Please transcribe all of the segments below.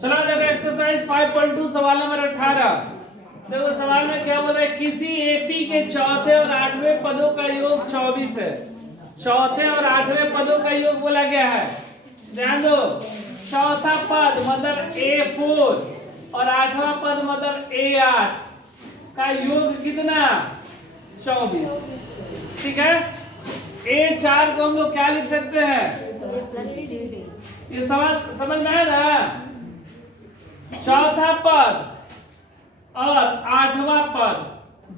चलो देखो एक्सरसाइज 5.2 सवाल नंबर 18। देखो सवाल में क्या बोल रहा है, किसी एपी के चौथे और आठवें पदों का योग 24 है। चौथे और आठवें पदों का योग बोला गया है। ध्यान दो, चौथा पद मतलब A4 और आठवां पद मतलब A8 का योग कितना? 24। ठीक है। A4 को हम लोग क्या लिख सकते हैं? ये समझ में आया ना? चौथा पद और आठवां पद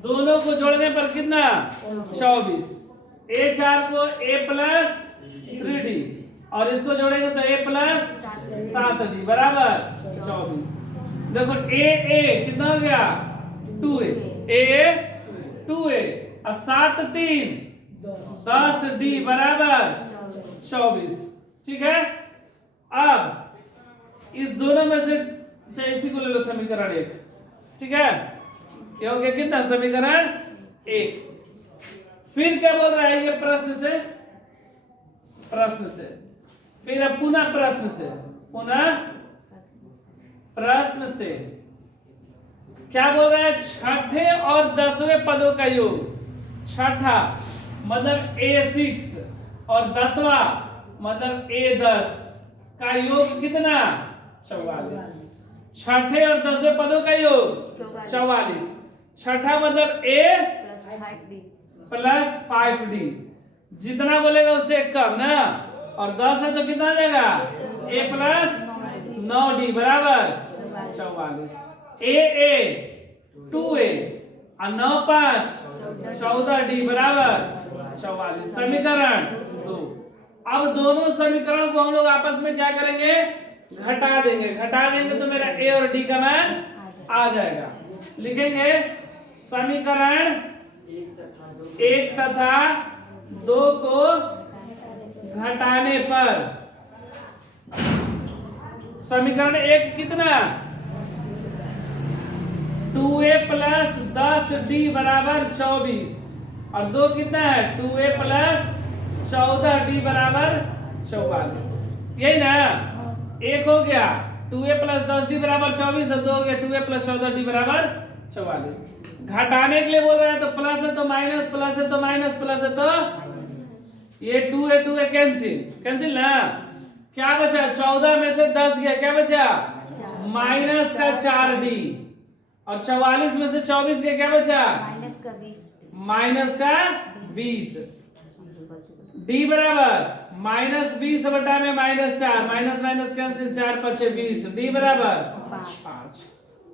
दोनों को जोड़ने पर कितना? 24। A4 को A+3D और इसको जोड़ेंगे तो A+7D बराबर 24। देखो A कितना हो गया? 2A, A 2A और 7 3 10D बराबर 24। ठीक है। अब इस दोनों में से चाहे इसी को ले लो समीकरण 1। ठीक है, ये हो गया कितना? समीकरण 1। फिर क्या बोल रहा है ये? प्रश्न से फिर अब पुनः प्रश्न से क्या बोल रहा है? छठे और 10वें पदों का योग। छठा मतलब A6 और 10वां मतलब A10 का योग कितना? 44। छठे और 10वें पदों का योग 44। छठा मतलब A+5D, जितना बोलेगा उससे कम ना, और 10 है तो कितना आ जाएगा? A+9D बराबर 44। A 2A और 9 5 14D बराबर 44। समीकरण 2। अब दोनों समीकरण को हम लोग आपस में क्या करेंगे? घटा देंगे तो मेरा A और D का मान आ जाएगा। लिखेंगे समीकरण 1 तथा 2 को घटाने पर समीकरण 1 कितना? 2A+10D बराबर 24 और 2 कितना है? 2A+14D बराबर 44। यही ना? एक हो गया 2A+10D बराबर 24 और 2 हो गया 2A+14D बराबर 44। घटाने के लिए बोल रहा है तो प्लस है तो माइनस, प्लस है तो माइनस, प्लस है तो ये 2A कैंसिल ना। क्या बचा? 14 में से 10 गया, क्या बचा? माइनस का 4D और 44 में से 24 गया, क्या बचा? माइनस का 20। D बराबर -20 बटा में -4, माइनस माइनस कैंसिल, 4 5 20, D बराबर 5।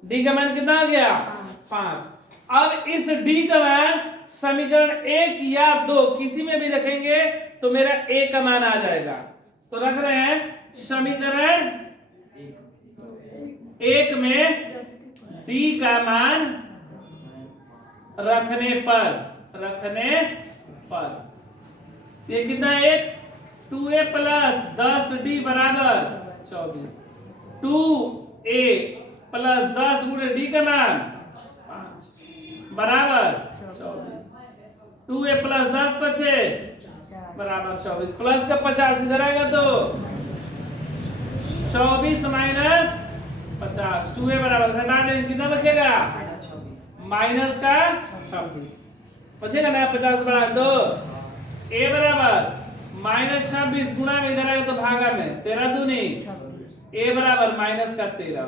D का मान कितना हो गया? 5। अब इस D का मान समीकरण 1 या 2 किसी में भी रखेंगे तो मेरा A का मान आ जाएगा। तो रख रहे हैं समीकरण 1 में D का मान रखने पर ये कितना है? 2A+10D बराबर 24। 2A+10 गुणे D का मान 5 बराबर 24। 2A+10 बचे बराबर 24, प्लस का 50 इधर आएगा तो 24 माइनस 50, 2A बराबर घटा दें कितना बचेगा? माइनस का 26 बचेगा ना। 50 बड़ा तो A बराबर -26 गुणा में इधर आएगा तो भागा में 13 दूनी A बराबर माइनस का 13।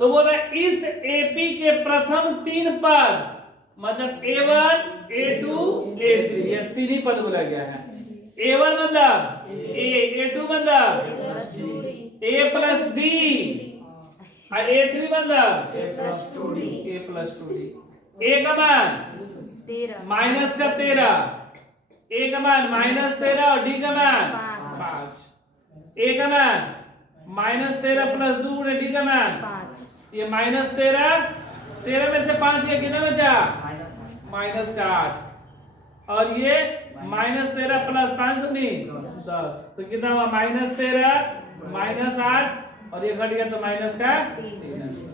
तो बोल रहा है इस एपी के प्रथम 3 पद मतलब A1 A2 A3, ये 3 ही पद बोला गया है। A1 मतलब A, A2 मतलब A+D और A3 मतलब A+2D। A का मान माइनस का 13, A का मान -13 और D का मान 5। A का मान -13 + 2 गुणे D का मान 5। ये -13, 13 में से 5 के कितना बचा? माइनस का 8 और ये -13 + 5 दूनी 10, तो कितना हुआ? -13 -8 और ये घट गया तो माइनस का 3।